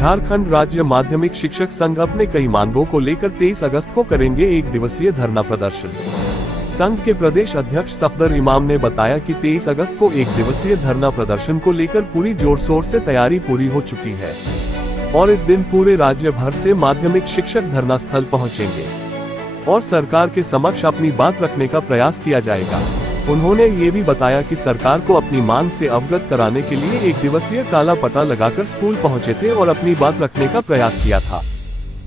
झारखंड राज्य माध्यमिक शिक्षक संघ अपने कई मांगों को लेकर 23 अगस्त को करेंगे 1 दिवसीय धरना प्रदर्शन। संघ के प्रदेश अध्यक्ष सफदर इमाम ने बताया कि 23 अगस्त को 1 दिवसीय धरना प्रदर्शन को लेकर पूरी जोर शोर से तैयारी पूरी हो चुकी है और इस दिन पूरे राज्य भर से माध्यमिक शिक्षक धरना स्थल पहुँचेंगे और सरकार के समक्ष अपनी बात रखने का प्रयास किया जाएगा। उन्होंने ये भी बताया कि सरकार को अपनी मांग से अवगत कराने के लिए 1 दिवसीय काला पता लगाकर स्कूल पहुंचे थे और अपनी बात रखने का प्रयास किया था,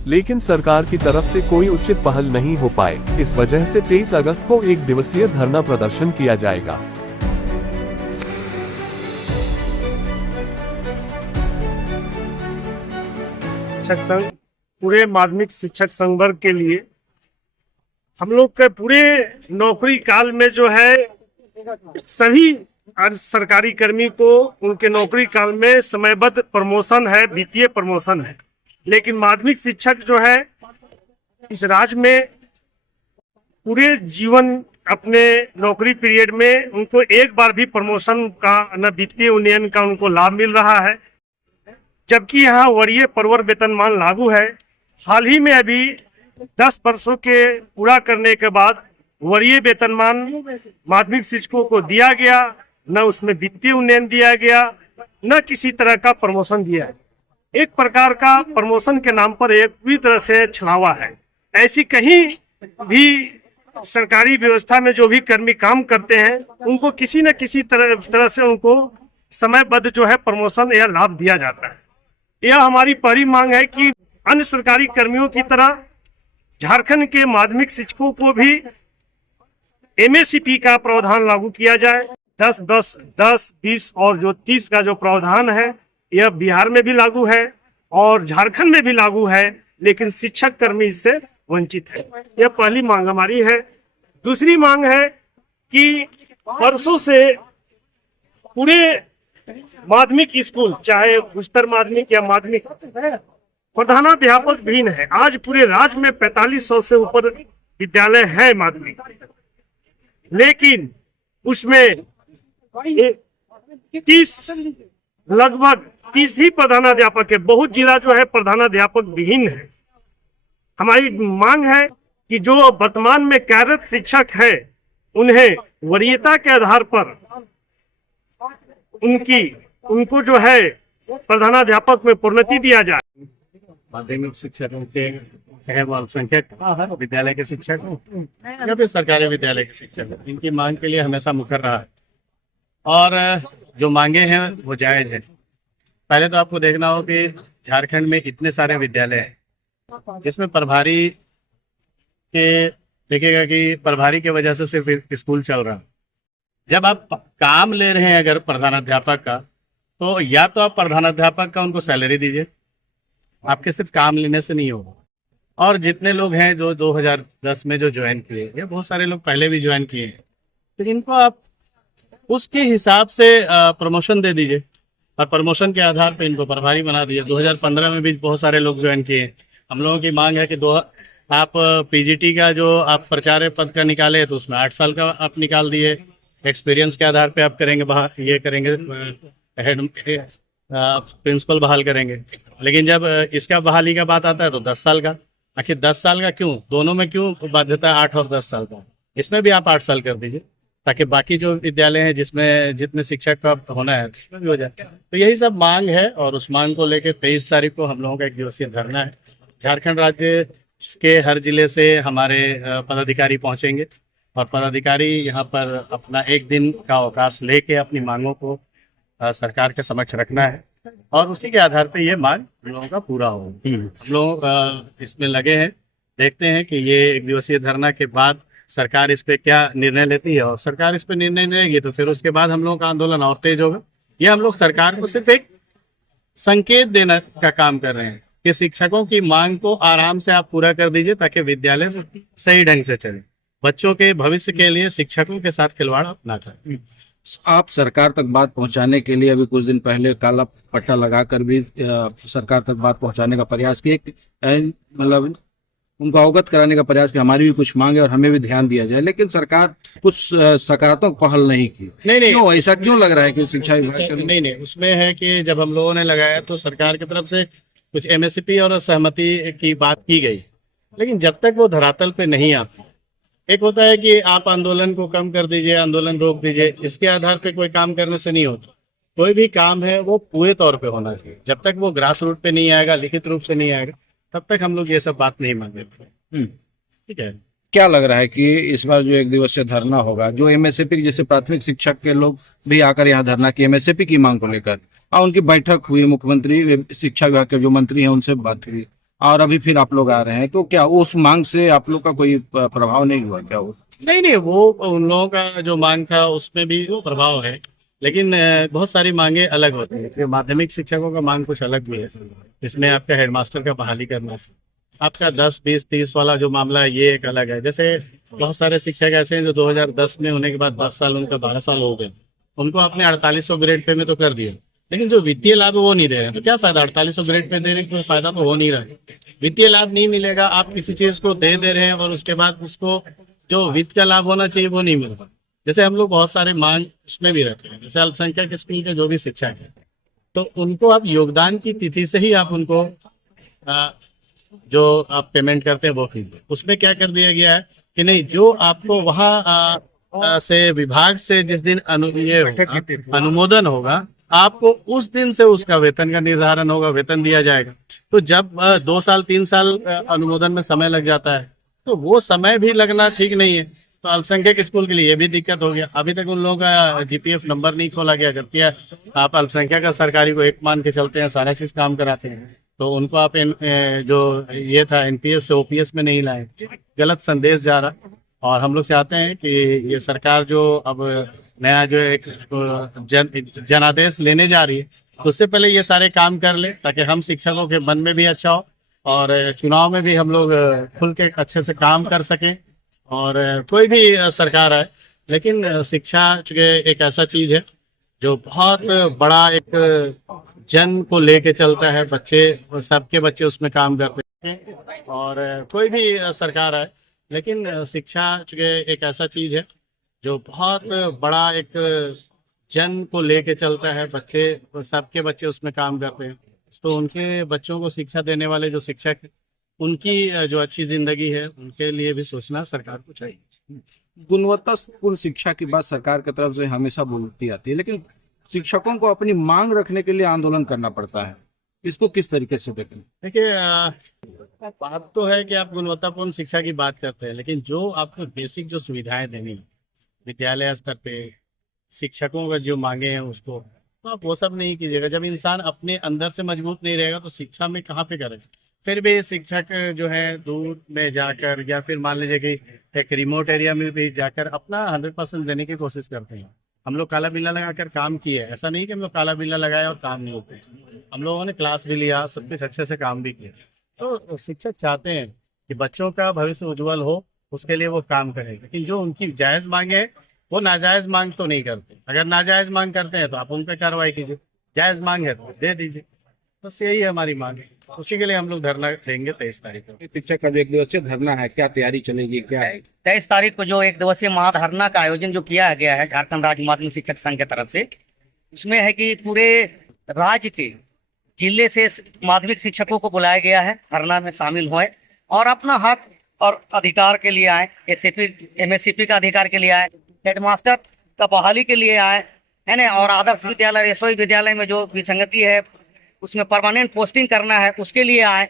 लेकिन सरकार की तरफ से कोई उचित पहल नहीं हो पाए। इस वजह से 23 अगस्त को 1 दिवसीय धरना प्रदर्शन किया जाएगा। शिक्षक संघ पूरे माध्यमिक शिक्षक संघ वर्ग के लिए हम लोग के पूरे नौकरी काल में जो है सभी सरकारी कर्मी को उनके नौकरी काल में समयबद्ध प्रमोशन है, वित्तीय प्रमोशन है, लेकिन माध्यमिक शिक्षक जो है इस राज्य में पूरे जीवन अपने नौकरी पीरियड में उनको एक बार भी प्रमोशन का न वित्तीय उन्नयन का उनको लाभ मिल रहा है, जबकि यहाँ वरीय प्रवर वेतनमान लागू है। हाल ही में अभी 10 वर्षों के पूरा करने के बाद वरीय वेतनमान माध्यमिक शिक्षकों को दिया गया, न उसमें वित्तीय उन्नयन दिया गया, न किसी तरह का प्रमोशन दिया है। एक प्रकार का प्रमोशन के नाम पर एक पूरी तरह से छलावा है। ऐसी कहीं भी सरकारी व्यवस्था में जो भी कर्मी काम करते हैं उनको किसी न किसी तरह से उनको समयबद्ध जो है प्रमोशन या लाभ दिया जाता है। यह हमारी पहली मांग है कि अन्य सरकारी कर्मियों की तरह झारखंड के माध्यमिक शिक्षकों को भी एमएससीपी का प्रावधान लागू किया जाए। 10, 20 और जो 30 का जो प्रावधान है यह बिहार में भी लागू है और झारखंड में भी लागू है, लेकिन शिक्षक कर्मी इससे वंचित है। यह पहली मांग हमारी है। दूसरी मांग है कि वर्षों से पूरे माध्यमिक स्कूल, चाहे उच्चतर माध्यमिक या माध्यमिक, प्रधानाध्यापक भिन्न है। आज पूरे राज्य में 4500 से ऊपर विद्यालय है माध्यमिक, लेकिन उसमें लगभग 30 ही प्रधानाध्यापक है। बहुत जिला जो है प्रधानाध्यापक विहीन है। हमारी मांग है कि जो वर्तमान में कार्यरत शिक्षक है उन्हें वरीयता के आधार पर उनको जो है प्रधानाध्यापक में प्रोन्नति दिया जाए। माध्यमिक शिक्षकों के अल्पसंख्यक विद्यालय के शिक्षक हो या फिर सरकारी विद्यालय के शिक्षक हो, इनकी मांग के लिए हमेशा मुखर रहा है और जो मांगे हैं वो जायज है। पहले तो आपको देखना हो कि झारखंड में इतने सारे विद्यालय हैं जिसमें प्रभारी के देखिएगा कि प्रभारी की वजह से सिर्फ स्कूल चल रहा है। जब आप काम ले रहे हैं अगर प्रधानाध्यापक का, तो या तो आप प्रधानाध्यापक का उनको सैलरी दीजिए, आपके सिर्फ काम लेने से नहीं होगा। और जितने लोग हैं जो 2010 में जो ज्वाइन किए, ये बहुत सारे लोग पहले भी ज्वाइन किए हैं, तो इनको आप उसके हिसाब से प्रमोशन दे दीजिए और प्रमोशन के आधार पे इनको प्रभारी बना दीजिए। 2015 में भी बहुत सारे लोग ज्वाइन किए। हम लोगों की मांग है कि आप पीजीटी का जो आप प्राचार्य पद का निकाले तो उसमें 8 साल का आप निकाल दिए। एक्सपीरियंस के आधार पे आप करेंगे, ये करेंगे, हेड प्रिंसिपल बहाल करेंगे। लेकिन जब इसका बहाली का बात आता है तो 10 साल का। आखिर 10 साल का क्यों? दोनों में क्यों बाध्यता 8 और 10 साल का? इसमें भी आप 8 साल कर दीजिए ताकि बाकी जो विद्यालय हैं जिसमें जितने शिक्षक का होना है उसमें भी हो जाए। तो यही सब मांग है और उस मांग को लेकर 23 तारीख को हम लोगों का 1 दिवसीय धरना है। झारखंड राज्य के हर जिले से हमारे पदाधिकारी पहुंचेंगे और पदाधिकारी यहाँ पर अपना 1 दिन का अवकाश लेके अपनी मांगों को सरकार के समक्ष रखना है और उसी के आधार पे ये मांग हम लोगों का पूरा हो। हम लोग इसमें लगे हैं, देखते हैं कि ये 1 दिवसीय धरना के बाद सरकार इस पे क्या निर्णय लेती है और सरकार इस पे निर्णय लेगी तो फिर उसके बाद हम लोगों का आंदोलन और तेज होगा। ये हम लोग सरकार को सिर्फ एक संकेत देने का काम कर रहे हैं कि शिक्षकों की मांग को आराम से आप पूरा कर दीजिए ताकि विद्यालय सही ढंग से चले। बच्चों के भविष्य के लिए शिक्षकों के साथ खिलवाड़ ना करें। आप सरकार तक बात पहुंचाने के लिए अभी कुछ दिन पहले काला पट्टा लगाकर भी सरकार तक बात पहुंचाने का प्रयास किए, मतलब उनको अवगत कराने का प्रयास किया, हमारी भी कुछ मांगे और हमें भी ध्यान दिया जाए, लेकिन सरकार कुछ सकारात्मक पहल नहीं की। नहीं, क्यों ऐसा क्यों लग रहा है कि शिक्षा विभाग नहीं, उसमें है कि जब हम लोगों ने लगाया तो सरकार की तरफ से कुछ एमएसपी और सहमति की बात की गई, लेकिन जब तक वो धरातल पे नहीं आती, एक होता है कि आप आंदोलन को कम कर दीजिए, आंदोलन रोक दीजिए, इसके आधार पे कोई काम करने से नहीं होता। कोई भी काम है वो पूरे तौर पे होना चाहिए। जब तक वो ग्रास रूट पे नहीं आएगा, लिखित रूप से नहीं आएगा, तब तक हम लोग ये सब बात नहीं मानेंगे। ठीक है। क्या लग रहा है कि इस बार जो एक दिवसीय धरना होगा, जो एमएसपी जैसे प्राथमिक शिक्षक के लोग भी आकर यहाँ धरना की एमएसपी की मांग को लेकर, और उनकी बैठक हुई, मुख्यमंत्री शिक्षा विभाग के जो मंत्री हैं उनसे बात हुई, और अभी फिर आप लोग आ रहे हैं, तो क्या उस मांग से आप लोग का कोई प्रभाव नहीं हुआ क्या? नहीं, वो उन लोगों का जो मांग था उसमें भी वो प्रभाव है, लेकिन बहुत सारी मांगे अलग होती हैं। जैसे माध्यमिक शिक्षकों का मांग कुछ अलग भी है। इसमें आपका हेडमास्टर का बहाली करना है, आपका 10, 20, 30 वाला जो मामला है ये एक अलग है। जैसे बहुत सारे शिक्षक ऐसे हैं जो 2010 में होने के बाद 10 साल, उनका 12 साल हो गए, उनको आपने 4800 ग्रेड पे में तो कर दिया, लेकिन जो वित्तीय लाभ है वो नहीं दे रहे हैं। तो क्या फायदा 4800 ग्रेड पे देने का? कोई फायदा तो हो नहीं रहा है। वित्तीय लाभ नहीं मिलेगा, आप किसी चीज को दे रहे हैं और उसके बाद उसको जो वित्त का लाभ होना चाहिए वो नहीं मिल रहा। जैसे हम लोग बहुत सारे मांग उसमें भी रखते हैं, जैसे अल्पसंख्यक स्कूल के जो भी शिक्षक है, तो उनको आप योगदान की तिथि से ही आप उनको जो आप पेमेंट करते हैं वो कीजिए। उसमें क्या कर दिया गया है कि नहीं, जो आपको वहाँ से विभाग से जिस दिन अनुमोदन होगा, आपको उस दिन से उसका वेतन का निर्धारण होगा, वेतन दिया जाएगा। तो जब 2 साल 3 साल अनुमोदन में समय लग जाता है, तो वो समय भी लगना ठीक नहीं है। तो अल्पसंख्यक स्कूल के लिए ये भी दिक्कत हो गया। अभी तक उन लोगों का जीपीएफ नंबर नहीं खोला गया, जबकि आप अल्पसंख्यक सरकारी को एक मान के चलते हैं, सारा चीज काम कराते हैं, तो उनको आप जो ये था एनपीएस से ओपीएस में नहीं लाए। गलत संदेश जा रहा। और हम लोग चाहते हैं कि ये सरकार जो अब नया जो एक जनादेश लेने जा रही है, उससे पहले ये सारे काम कर ले, ताकि हम शिक्षकों के मन में भी अच्छा हो और चुनाव में भी हम लोग खुल के अच्छे से काम कर सकें। और कोई भी सरकार आए, लेकिन शिक्षा चूंकि एक ऐसा चीज है जो बहुत बड़ा एक जन को लेके चलता है, बच्चे सबके बच्चे उसमें काम करते हैं। और कोई भी सरकार आए, लेकिन शिक्षा चूंकि एक ऐसा चीज है जो बहुत बड़ा एक जन को लेके चलता है, बच्चे सबके बच्चे उसमें काम करते हैं, तो उनके बच्चों को शिक्षा देने वाले जो शिक्षक हैं, उनकी जो अच्छी जिंदगी है उनके लिए भी सोचना सरकार को चाहिए। गुणवत्तापूर्ण शिक्षा की बात सरकार की तरफ से हमेशा बोलती आती है, लेकिन शिक्षकों को अपनी मांग रखने के लिए आंदोलन करना पड़ता है, इसको किस तरीके से देखें? देखिए, बात तो है कि आप गुणवत्तापूर्ण शिक्षा की बात करते हैं, लेकिन जो आपको बेसिक जो सुविधाएं देनी विद्यालय स्तर पे, शिक्षकों का जो मांगे हैं उसको, तो आप वो सब नहीं कीजिएगा। जब इंसान अपने अंदर से मजबूत नहीं रहेगा तो शिक्षा में कहाँ पे करेगा? फिर भी शिक्षक जो है दूर में जाकर, या फिर मान लीजिए कि एक रिमोट एरिया में भी जाकर अपना 100% देने की कोशिश करते हैं। हम लोग काला बिल्ला लगाकर काम किए, ऐसा नहीं कि हम लोग काला बिल्ला लगाए और काम नहीं होते। हम लोगों ने क्लास भी लिया, सब कुछ अच्छे से काम भी किया। तो शिक्षक चाहते हैं कि बच्चों का भविष्य उज्जवल हो, उसके लिए वो काम करें, लेकिन जो उनकी जायज़ मांगे है वो नाजायज़ मांग तो नहीं करते। अगर नाजायज़ मांग करते हैं तो आप उन पर कार्रवाई कीजिए, जायज़ मांग है तो दे दीजिए। बस यही है हमारी मांग, उसी के लिए हम लोग धरना देंगे 23 तारीख को। शिक्षक का जो एक दिवसीय धरना है, क्या तैयारी चलेगी, क्या है? 23 तारीख को जो एक दिवसीय महाधरना का आयोजन जो किया गया है झारखंड राज्य माध्यमिक शिक्षक संघ की तरफ से, उसमें है कि पूरे राज्य के जिले से माध्यमिक शिक्षकों को बुलाया गया है, धरना में शामिल हुए और अपना हक और अधिकार के लिए आए। एमएससीपी का अधिकार के लिए आए, हेडमास्टर का बहाली के लिए आए, है ना, और आदर्श विद्यालय, रसोई विद्यालय में जो विसंगति है उसमें परमानेंट पोस्टिंग करना है उसके लिए आए।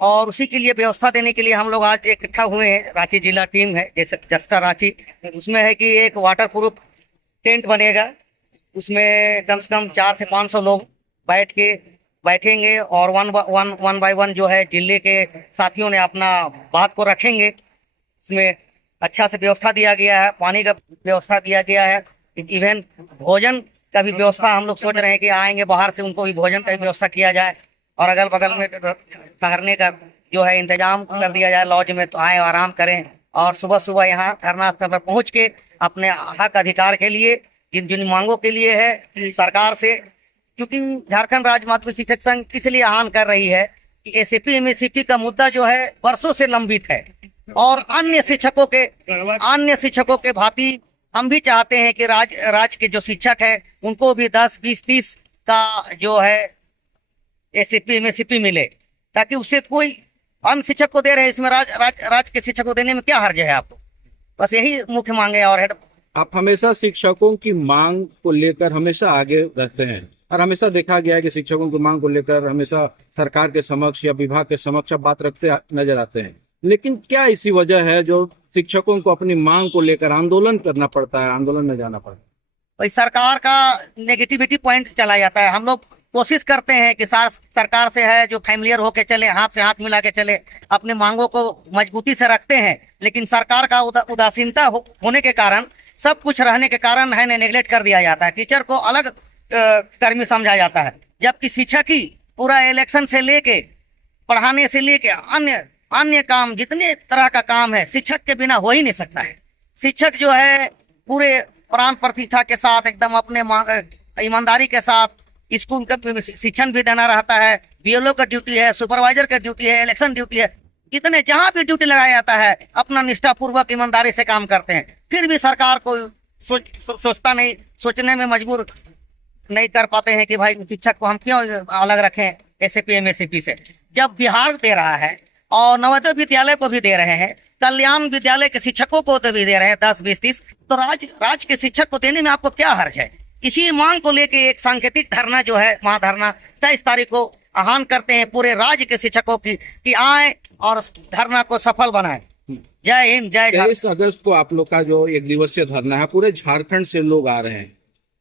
और उसी के लिए व्यवस्था देने के लिए हम लोग आज इकट्ठा हुए हैं। रांची जिला टीम है, जैसे जस्टा रांची, उसमें है कि एक वाटर प्रूफ टेंट बनेगा, उसमें कम से कम 400 से 500 लोग बैठेंगे और वन बाय वन जो है जिले के साथियों ने अपना बात को रखेंगे। इसमें अच्छा से व्यवस्था दिया गया है, पानी का व्यवस्था दिया गया है, इवन भोजन का भी व्यवस्था हम लोग सोच रहे हैं कि आएंगे बाहर से, उनको भी भोजन का भी व्यवस्था किया जाए और अगल बगल में ठहरने का जो है इंतजाम कर दिया जाए लॉज में, तो आए आराम करें और सुबह सुबह यहाँ धरना स्थल पर पहुँच के अपने हक अधिकार के लिए, जिन जिन मांगों के लिए है सरकार से, क्योंकि झारखंड राज्य माध्यमिक शिक्षक संघ इसलिए आह्वान कर रही है कि एसएपी एमएससीपी का मुद्दा जो है वर्षों से लंबित है और अन्य शिक्षकों के भांति हम भी चाहते हैं कि राज्य के जो शिक्षक है उनको भी 10, 20, 30 का जो है एसीपी एमएससीपी मिले, ताकि उससे कोई अन्य शिक्षक को दे रहे हैं, इसमें राज के शिक्षक को देने में क्या हर्ज है आपको। बस यही मुख्य मांग है। और आप हमेशा शिक्षकों की मांग को लेकर हमेशा आगे रहते हैं और हमेशा देखा गया है कि शिक्षकों की मांग को लेकर हमेशा सरकार के समक्ष या विभाग के समक्ष आप बात रखते नजर आते हैं। लेकिन क्या इसी वजह है जो शिक्षकों को अपनी मांग को लेकर आंदोलन करना पड़ता है, आंदोलन में जाना पड़ता है? भाई सरकार का नेगेटिविटी पॉइंट चला जाता है। हम लोग कोशिश करते हैं कि सरकार से है जो फैमिलियर होके चले, हाथ से हाथ मिला के चले, अपने मांगों को मजबूती से रखते हैं। लेकिन सरकार का उदासीनता होने के कारण, सब कुछ रहने के कारण है नेग्लेक्ट कर दिया जाता है। टीचर को अलग कर्मी समझा जाता है, जबकि शिक्षक ही पूरा इलेक्शन से लेके, पढ़ाने से लेके अन्य काम, जितने तरह का काम है, शिक्षक के बिना हो ही नहीं सकता है। शिक्षक जो है पूरे प्राण प्रतिष्ठा के साथ, एकदम अपने ईमानदारी के साथ स्कूल का शिक्षण भी देना रहता है। बीएलओ का ड्यूटी है, सुपरवाइजर का ड्यूटी है, इलेक्शन ड्यूटी है, इतने जहां भी ड्यूटी लगाया जाता है अपना निष्ठापूर्वक ईमानदारी से काम करते हैं। फिर भी सरकार को सोचता नहीं, सोचने में मजबूर नहीं कर पाते हैं कि भाई शिक्षक को हम क्यों अलग रखें एसएपी एमएससीपी से, जब बिहार दे रहा है और नवोदय विद्यालय को भी दे रहे हैं, कल्याण विद्यालय के शिक्षकों को तो भी दे रहे हैं 10, 20, 30, तो राज के शिक्षक को देने में आपको क्या हर्ज है। इसी मांग को लेके एक सांकेतिक धरना जो है, महाधरना 23 तारीख को आह्वान करते हैं पूरे राज्य के शिक्षकों की कि आए और धरना को सफल बनाए। जय हिंद, जय झारखंड। 23 अगस्त को आप लोग का जो एक दिवसीय धरना है, पूरे झारखंड से लोग आ रहे हैं,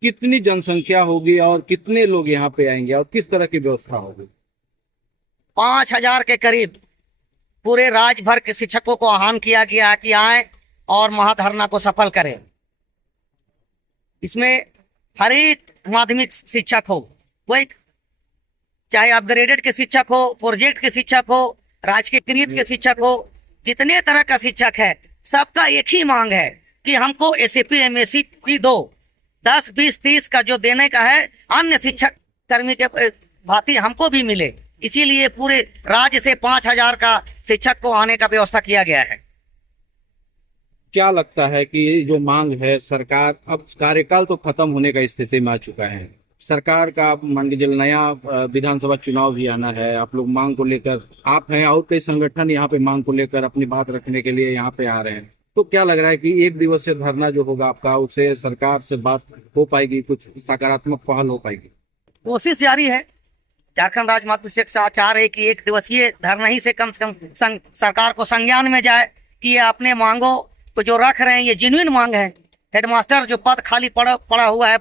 कितनी जनसंख्या होगी और कितने लोग यहाँ पे आएंगे और किस तरह की व्यवस्था होगी? 5000 के करीब पूरे राज्य भर के शिक्षकों को आह्वान किया गया कि आए और महाधरना को सफल करें। इसमें हर एक माध्यमिक शिक्षक हो, कोई चाहे अपग्रेडेड के शिक्षक हो, प्रोजेक्ट के शिक्षक हो, राजकीयकृत के शिक्षक हो, जितने तरह का शिक्षक है, सबका एक ही मांग है कि हमको एसएपी एमएससीपी दो। 10, 20, 30 का जो देने का है, अन्य शिक्षक कर्मी के भांति हमको भी मिले। इसीलिए पूरे राज्य से 5000 का शिक्षक को आने का व्यवस्था किया गया है। क्या लगता है कि ये जो मांग है, सरकार अब कार्यकाल तो खत्म होने का स्थिति में आ चुका है, सरकार का मान लीजिए नया विधानसभा चुनाव भी आना है, आप लोग मांग को लेकर, आप हैं और कई संगठन यहाँ पे मांग को लेकर अपनी बात रखने के लिए यहाँ पे आ रहे हैं, तो क्या लग रहा है कि एक दिवसीय धरना जो होगा आपका, उससे सरकार से बात हो पाएगी, कुछ सकारात्मक पहल हो पाएगी? कोशिश जारी है। झारखंड राज्य माध्यमिक शिक्षा चाह रहे कि एक दिवसीय धरना ही से कम सरकार को संज्ञान में जाए कि ये अपने मांगों को जो रख रहे हैं ये जेन्युइन मांग है। हेडमास्टर जो पद खाली पड़ा हुआ है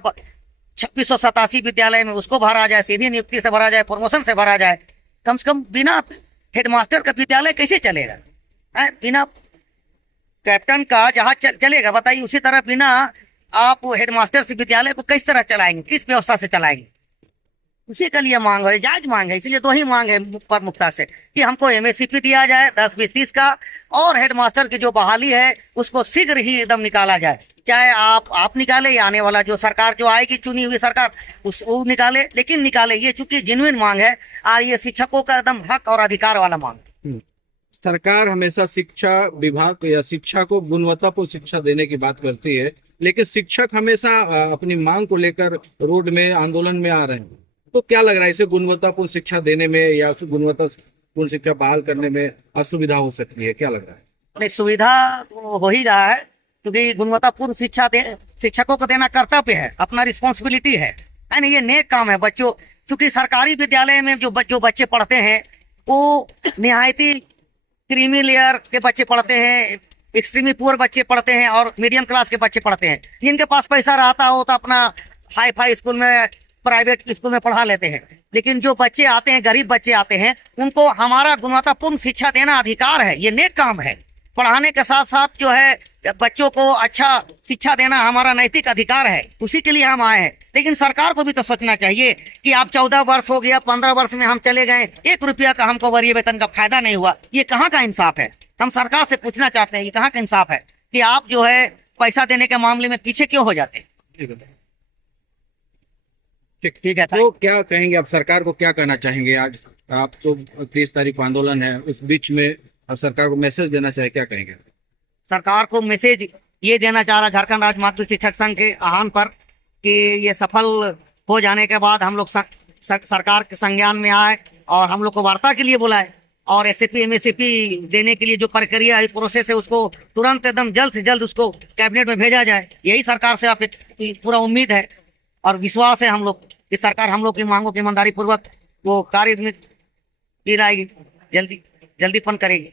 2687 विद्यालय में, उसको भरा जाए, सीधी नियुक्ति से भरा जाए, प्रमोशन से भरा जाए। कम से कम बिना हेडमास्टर का विद्यालय कैसे चलेगा? बिना कैप्टन का जहाज चलेगा बताइए? उसी तरह बिना आप हेडमास्टर से विद्यालय को किस तरह चलाएंगे, किस व्यवस्था से चलाएंगे? उसी के लिए मांग है, जायज मांग है। इसलिए 2 ही मांग है प्रमुखता से कि हमको एमएससीपी दिया जाए 10, 20, 30 का, और हेडमास्टर की जो बहाली है उसको शीघ्र ही एकदम निकाला जाए। चाहे आप निकाले या आने वाला जो सरकार जो आएगी, चुनी हुई सरकार, वो निकाले, लेकिन निकाले। ये चूंकि जेन्युइन मांग है और ये शिक्षकों का एकदम हक और अधिकार वाला मांग है। सरकार हमेशा शिक्षा विभाग या शिक्षा को गुणवत्तापूर्ण शिक्षा देने की बात करती है, लेकिन शिक्षक हमेशा अपनी मांग को लेकर रोड में आंदोलन में आ रहे हैं, तो क्या लग रहा है इसे गुणवत्तापूर्ण शिक्षा देने में या गुणवत्तापूर्ण शिक्षा बहाल करने में असुविधा हो सकती है? क्या लग रहा है? नहीं, सुविधा तो हो ही रहा है, क्योंकि गुणवत्तापूर्ण शिक्षा शिक्षकों को देना कर्तव्य है, अपना रिस्पॉन्सिबिलिटी है ना? ये नेक काम है बच्चों। क्योंकि सरकारी विद्यालय में जो बच्चे पढ़ते हैं वो निहायती क्रीमी लेयर के बच्चे पढ़ते हैं, एक्सट्रीमली पुअर बच्चे पढ़ते हैं और मीडियम क्लास के बच्चे पढ़ते हैं। जिनके पास पैसा रहता हो तो अपना हाई फाई स्कूल में, प्राइवेट स्कूल में पढ़ा लेते हैं। लेकिन जो बच्चे आते हैं, गरीब बच्चे आते हैं, उनको हमारा गुणवत्तापूर्ण शिक्षा देना अधिकार है, ये नेक काम है। पढ़ाने के साथ साथ जो है बच्चों को अच्छा शिक्षा देना हमारा नैतिक अधिकार है, उसी के लिए हम आए हैं। लेकिन सरकार को भी तो सोचना चाहिए कि आप 14 वर्ष हो गया, 15 वर्ष में हम चले गए, 1 रुपया का हमको वरीय वेतन का फायदा नहीं हुआ। ये कहाँ का इंसाफ है? हम सरकार से पूछना चाहते हैं, ये कहाँ का इंसाफ है कि आप जो है पैसा देने के मामले में पीछे क्यों हो जाते हैं? ठीक है। तो क्या कहेंगे आप, सरकार को क्या कहना चाहेंगे? आज आप तो 30 तारीख को आंदोलन है, उस बीच में आप सरकार को मैसेज देना चाहे, क्या कहेंगे? सरकार को मैसेज ये देना चाह रहा झारखंड राज्य माध्यमिक शिक्षक संघ के आह्वान पर कि ये सफल हो जाने के बाद हम लोग सरकार के संज्ञान में आए और हम लोग को वार्ता के लिए बुलाए और एसएपी एमएसपी देने के लिए जो प्रक्रिया है, प्रोसेस है, उसको तुरंत एकदम जल्द से जल्द उसको कैबिनेट में भेजा जाए। यही सरकार से आप पूरा उम्मीद है और विश्वास है हम लोग कि सरकार हम लोग की मांगों की ईमानदारी पूर्वक वो कार्य में की लाएगी, जल्दीपन करेगी।